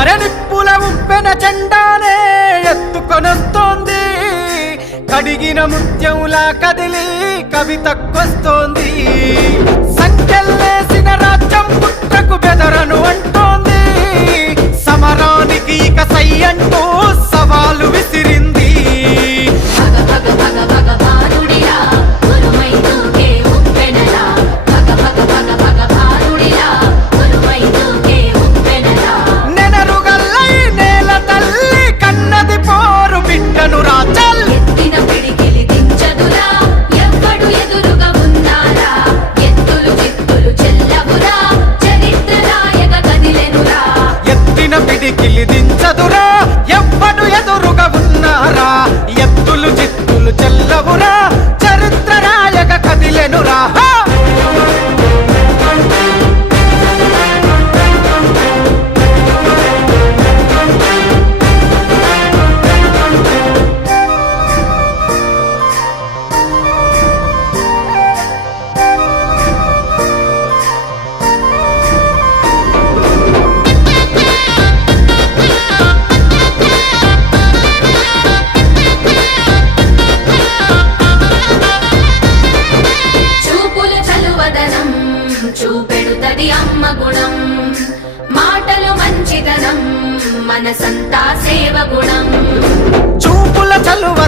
మరణిప్పుల ఉప్పెన చెండానే ఎత్తుకొనొస్తోంది. కడిగిన ముత్యంలా కదిలి కవితక్కొస్తోంది సంఖ్యలేసిన రా కిలిది మనసంతా సేవ గుణం. చూపుల చలువ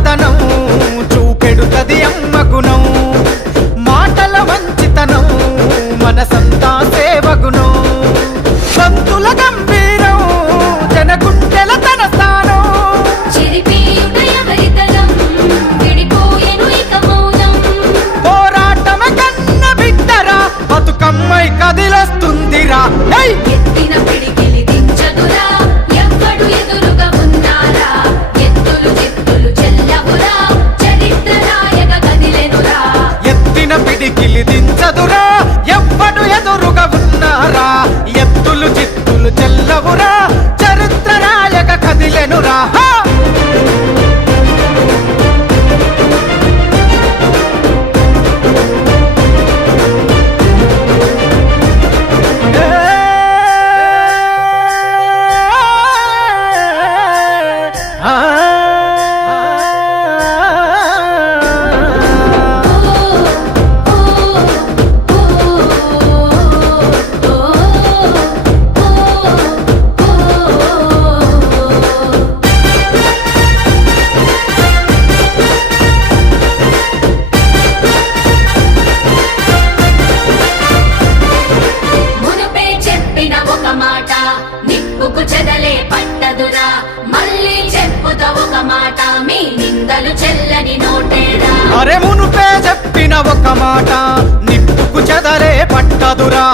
మాట. నిప్పుకు చెదలే పట్టదురా. మళ్ళీ చెప్పుతా ఒక మాట. మీ నిందలు చెల్లని నోటేరా. అరే మునుపే చెప్పిన ఒక మాట. నిప్పుకు చెదలే పట్టదురా.